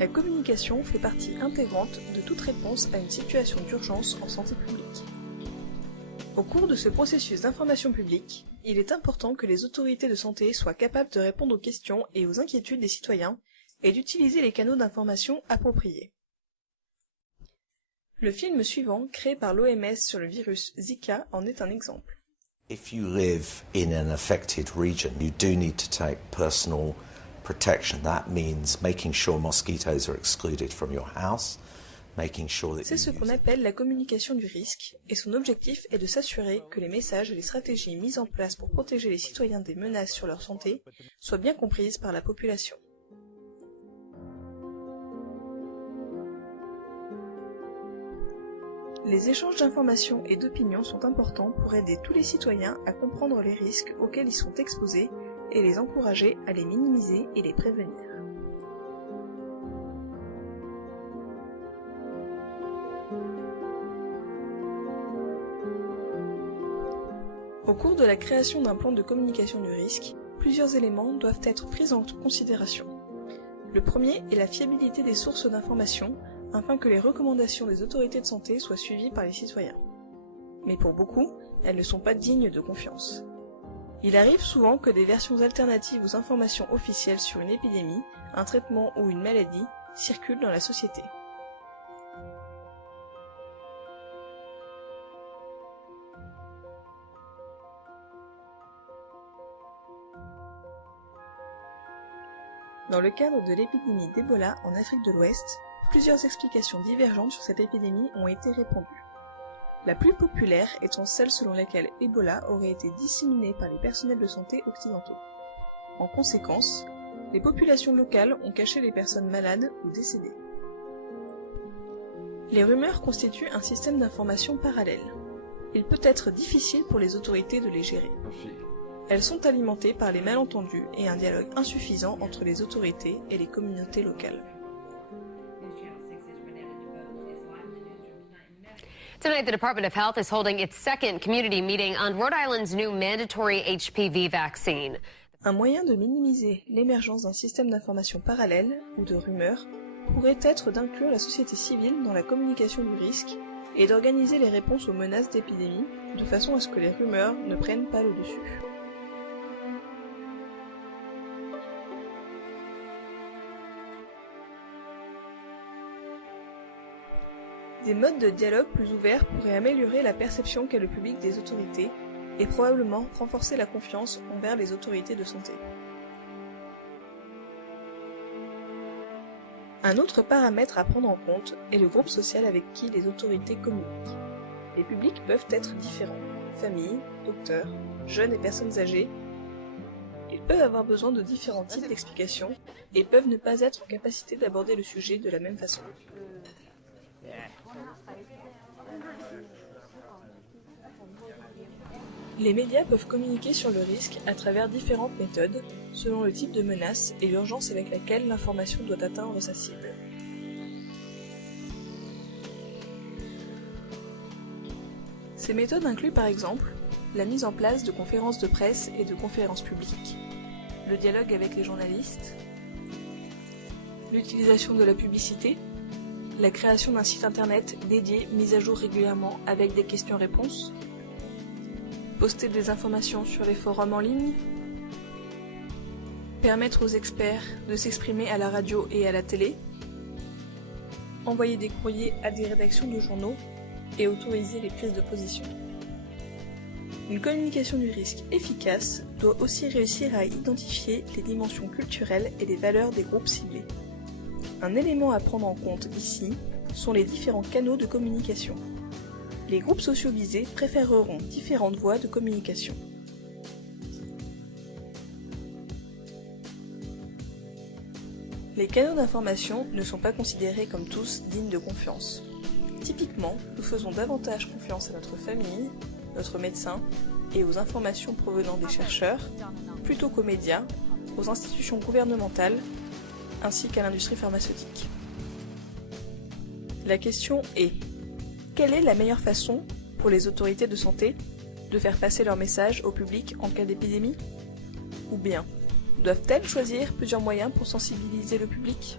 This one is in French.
La communication fait partie intégrante de toute réponse à une situation d'urgence en santé publique. Au cours de ce processus d'information publique, il est important que les autorités de santé soient capables de répondre aux questions et aux inquiétudes des citoyens et d'utiliser les canaux d'information appropriés. Le film suivant, créé par l'OMS sur le virus Zika, en est un exemple. If you live in an affected region, you do need to take personal protection. That means making sure mosquitoes are excluded from your house, making sure that C'est ce qu'on appelle la communication du risque, et son objectif est de s'assurer que les messages et les stratégies mises en place pour protéger les citoyens des menaces sur leur santé soient bien comprises par la population. Les échanges d'informations et d'opinions sont importants pour aider tous les citoyens à comprendre les risques auxquels ils sont exposés et les encourager à les minimiser et les prévenir. Au cours de la création d'un plan de communication du risque, plusieurs éléments doivent être pris en considération. Le premier est la fiabilité des sources d'information, afin que les recommandations des autorités de santé soient suivies par les citoyens. Mais pour beaucoup, elles ne sont pas dignes de confiance. Il arrive souvent que des versions alternatives aux informations officielles sur une épidémie, un traitement ou une maladie circulent dans la société. Dans le cadre de l'épidémie d'Ebola en Afrique de l'Ouest, plusieurs explications divergentes sur cette épidémie ont été répandues. La plus populaire étant celle selon laquelle Ebola aurait été disséminé par les personnels de santé occidentaux. En conséquence, les populations locales ont caché les personnes malades ou décédées. Les rumeurs constituent un système d'information parallèle. Il peut être difficile pour les autorités de les gérer. Elles sont alimentées par les malentendus et un dialogue insuffisant entre les autorités et les communautés locales. Tonight, the Department of Health is holding its second community meeting on Rhode Island's new mandatory HPV vaccine. Un moyen de minimiser l'émergence d'un système d'information parallèle ou de rumeurs pourrait être d'inclure la société civile dans la communication du risque et d'organiser les réponses aux menaces d'épidémie de façon à ce que les rumeurs ne prennent pas le dessus. Des modes de dialogue plus ouverts pourraient améliorer la perception qu'a le public des autorités et probablement renforcer la confiance envers les autorités de santé. Un autre paramètre à prendre en compte est le groupe social avec qui les autorités communiquent. Les publics peuvent être différents, familles, docteurs, jeunes et personnes âgées. Ils peuvent avoir besoin de différents types d'explications et peuvent ne pas être en capacité d'aborder le sujet de la même façon. Les médias peuvent communiquer sur le risque à travers différentes méthodes, selon le type de menace et l'urgence avec laquelle l'information doit atteindre sa cible. Ces méthodes incluent par exemple la mise en place de conférences de presse et de conférences publiques, le dialogue avec les journalistes, l'utilisation de la publicité, la création d'un site internet dédié mis à jour régulièrement avec des questions-réponses, poster des informations sur les forums en ligne, permettre aux experts de s'exprimer à la radio et à la télé, envoyer des courriers à des rédactions de journaux et autoriser les prises de position. Une communication du risque efficace doit aussi réussir à identifier les dimensions culturelles et les valeurs des groupes ciblés. Un élément à prendre en compte ici sont les différents canaux de communication. Les groupes sociaux visés préféreront différentes voies de communication. Les canaux d'information ne sont pas considérés comme tous dignes de confiance. Typiquement, nous faisons davantage confiance à notre famille, notre médecin et aux informations provenant des chercheurs, plutôt qu'aux médias, aux institutions gouvernementales, ainsi qu'à l'industrie pharmaceutique. La question est: quelle est la meilleure façon pour les autorités de santé de faire passer leur message au public en cas d'épidémie? Ou bien, doivent-elles choisir plusieurs moyens pour sensibiliser le public ?